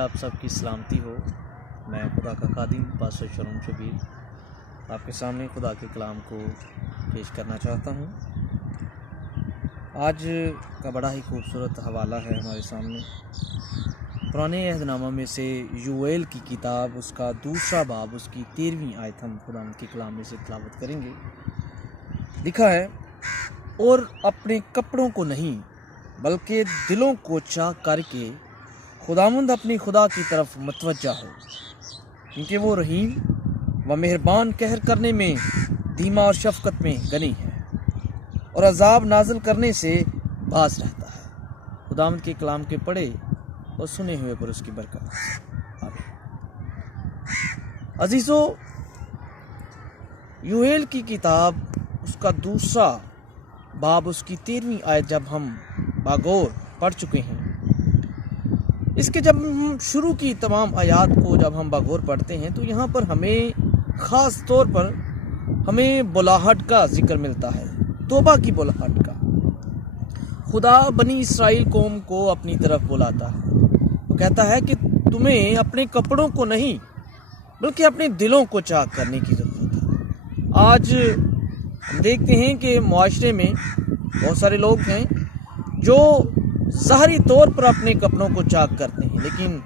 आप सबकी सलामती हो। मैं खुदा का खादिम पास्टर शरण शबीर आपके सामने खुदा के कलाम को पेश करना चाहता हूँ। आज का बड़ा ही खूबसूरत हवाला है हमारे सामने। पुराने अहदनामा में से यूएल की किताब उसका दूसरा बाब उसकी 13वीं आयत हम खुदा के कलाम में से तिलावत करेंगे। लिखा है, और अपने कपड़ों को नहीं बल्कि दिलों को चाक करके खुदावंद अपनी खुदा की तरफ मतवज्जा हो, क्योंकि वो रहीम व मेहरबान कहर करने में धीमा और शफकत में गनी है और अजाब नाजिल करने से बाज रहता है। खुदावंद के कलाम के पढ़े और सुने हुए पर उसकी बरकत। अजीजों, यूएल की किताब उसका दूसरा बाब उसकी 13वीं आयत जब हम बागौर पढ़ चुके हैं, इसके जब हम शुरू की तमाम आयात को जब हम बागौर पढ़ते हैं तो यहाँ पर हमें ख़ास तौर पर हमें बुलाहट का जिक्र मिलता है, तौबा की बुलाहट का। खुदा बनी इसराइल कौम को अपनी तरफ बुलाता है। वो कहता है कि तुम्हें अपने कपड़ों को नहीं बल्कि अपने दिलों को चाक करने की ज़रूरत है। आज हम देखते हैं कि मुआशरे में बहुत सारे लोग हैं जो ज़ाहरी तौर पर अपने कपड़ों को चाक करते हैं, लेकिन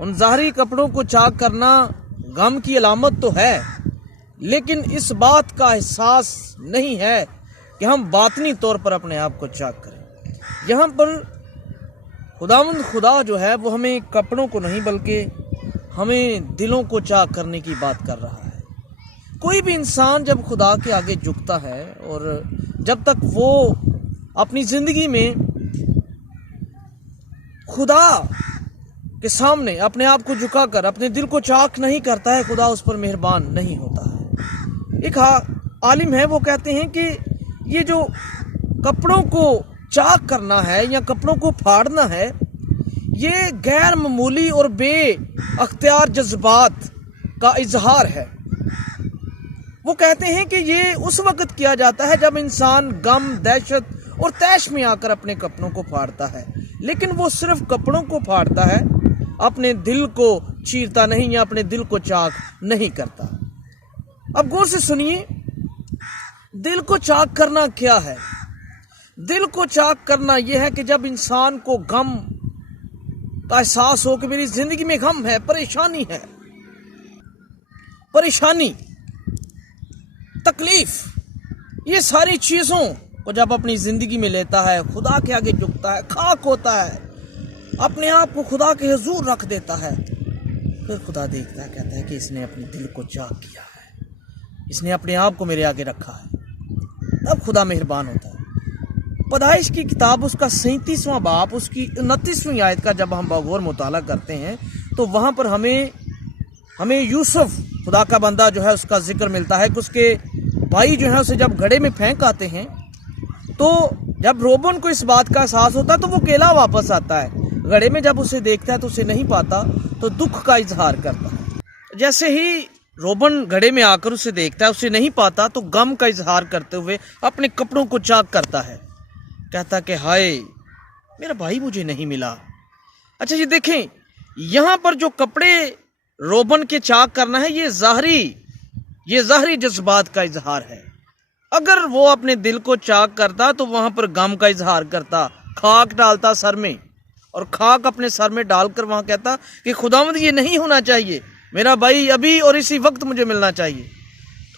उन ज़ाहरी कपड़ों को चाक करना गम की अलामत तो है, लेकिन इस बात का एहसास नहीं है कि हम बातनी तौर पर अपने आप को चाक करें। यहाँ पर खुदावंद खुदा जो है वो हमें कपड़ों को नहीं बल्कि हमें दिलों को चाक करने की बात कर रहा है। कोई भी इंसान जब खुदा के आगे झुकता है और जब तक वो अपनी ज़िंदगी में खुदा के सामने अपने आप को झुकाकर अपने दिल को चाक नहीं करता है, खुदा उस पर मेहरबान नहीं होता है। एक आलिम है, वो कहते हैं कि ये जो कपड़ों को चाक करना है या कपड़ों को फाड़ना है, ये गैर मामूली और बे अख्तियार जज्बात का इजहार है। वो कहते हैं कि ये उस वक्त किया जाता है जब इंसान गम, दहशत और तैश में आकर अपने कपड़ों को फाड़ता है, लेकिन वो सिर्फ कपड़ों को फाड़ता है, अपने दिल को चीरता नहीं या अपने दिल को चाक नहीं करता। अब गौर से सुनिए, दिल को चाक करना क्या है? दिल को चाक करना यह है कि जब इंसान को गम का एहसास हो कि मेरी जिंदगी में गम है, परेशानी है, परेशानी, तकलीफ, ये सारी चीज़ों को जब अपनी ज़िंदगी में लेता है, खुदा के आगे झुकता है, खाक होता है, अपने आप को खुदा के हुजूर रख देता है, फिर खुदा देखता है, कहता है कि इसने अपने दिल को चाक किया है, इसने अपने आप को मेरे आगे रखा है। तब खुदा मेहरबान होता है। पैदाइश की किताब उसका 37वां बाब उसकी 29वीं आयत का जब हम बगौर मुताला करते हैं तो वहाँ पर हमें यूसुफ खुदा का बंदा जो है उसका जिक्र मिलता है कि उसके भाई जो है उसे जब घड़े में फेंक आते हैं तो जब रोबन को इस बात का एहसास होता है तो वो अकेला वापस आता है। घड़े में जब उसे देखता है तो उसे नहीं पाता तो दुख का इजहार करता है। जैसे ही रोबन घड़े में आकर उसे देखता है, उसे नहीं पाता तो गम का इजहार करते हुए अपने कपड़ों को चाक करता है, कहता कि हाय मेरा भाई मुझे नहीं मिला। अच्छा ये देखें, यहाँ पर जो कपड़े रोबन के चाक करना है ये ज़ाहरी जज्बात का इजहार है। अगर वो अपने दिल को चाक करता तो वहाँ पर गम का इजहार करता, खाक डालता सर में और खाक अपने सर में डालकर वहाँ कहता कि खुदावंद ये नहीं होना चाहिए, मेरा भाई अभी और इसी वक्त मुझे मिलना चाहिए।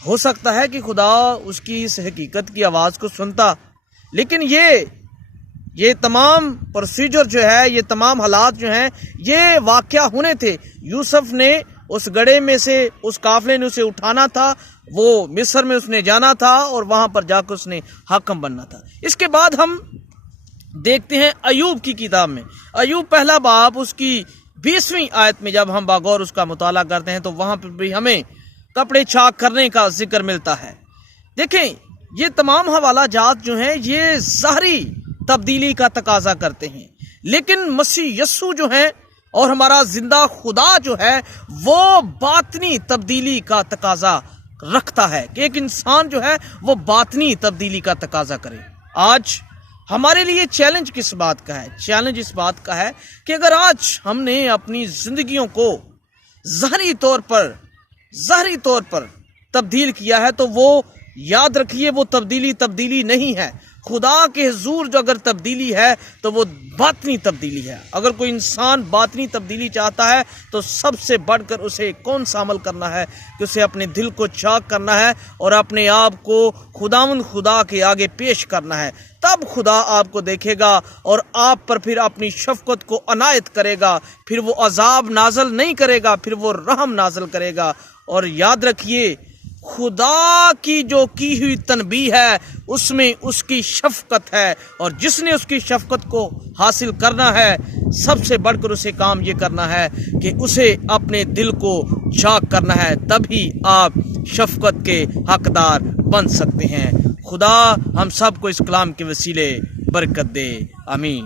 हो सकता है कि खुदा उसकी इस हकीकत की आवाज़ को सुनता, लेकिन ये तमाम प्रोसीजर जो है, ये तमाम हालात जो हैं, ये वाक़या होने थे। यूसुफ ने उस गड़े में से उस काफले ने उसे उठाना था, वो मिस्र में उसने जाना था और वहाँ पर जाकर उसने हाकिम बनना था। इसके बाद हम देखते हैं अयूब की किताब में, अयूब पहला बाब उसकी 20वीं आयत में जब हम बागौर उसका मुताला करते हैं तो वहाँ पर भी हमें कपड़े चाक करने का जिक्र मिलता है। देखें, ये तमाम हवाला जात जो हैं ये ज़ाहरी तब्दीली का तकाजा करते हैं, लेकिन मसीह यस्सु जो है और हमारा जिंदा खुदा जो है वो बातनी तब्दीली का तकाजा रखता है कि एक इंसान जो है वो बातनी तब्दीली का तकाजा करे। आज ہمارے لیے چیلنج کس بات کا ہے؟ چیلنج اس بات کا ہے کہ اگر آج ہم نے اپنی زندگیوں کو ظاہری طور پر تبدیل کیا ہے تو وہ یاد رکھیے وہ تبدیلی نہیں ہے۔ خدا کے حضور جو اگر تبدیلی ہے تو وہ باطنی تبدیلی ہے۔ اگر کوئی انسان باطنی تبدیلی چاہتا ہے تو سب سے بڑھ کر اسے کون سا عمل کرنا ہے کہ اسے اپنے دل کو چاک کرنا ہے اور اپنے آپ کو خدا کے آگے پیش کرنا ہے۔ تب خدا آپ کو دیکھے گا اور آپ پر پھر اپنی شفقت کو عنایت کرے گا، پھر وہ عذاب نازل نہیں کرے گا، پھر وہ رحم نازل کرے گا۔ اور یاد رکھیے خدا کی جو کی ہوئی تنبیہ ہے اس میں اس کی شفقت ہے، اور جس نے اس کی شفقت کو حاصل کرنا ہے سب سے بڑھ کر اسے کام یہ کرنا ہے کہ اسے اپنے دل کو چاک کرنا ہے، تبھی آپ شفقت کے حقدار بن سکتے ہیں۔ خدا ہم سب کو اس کلام کے وسیلے برکت دے، آمین۔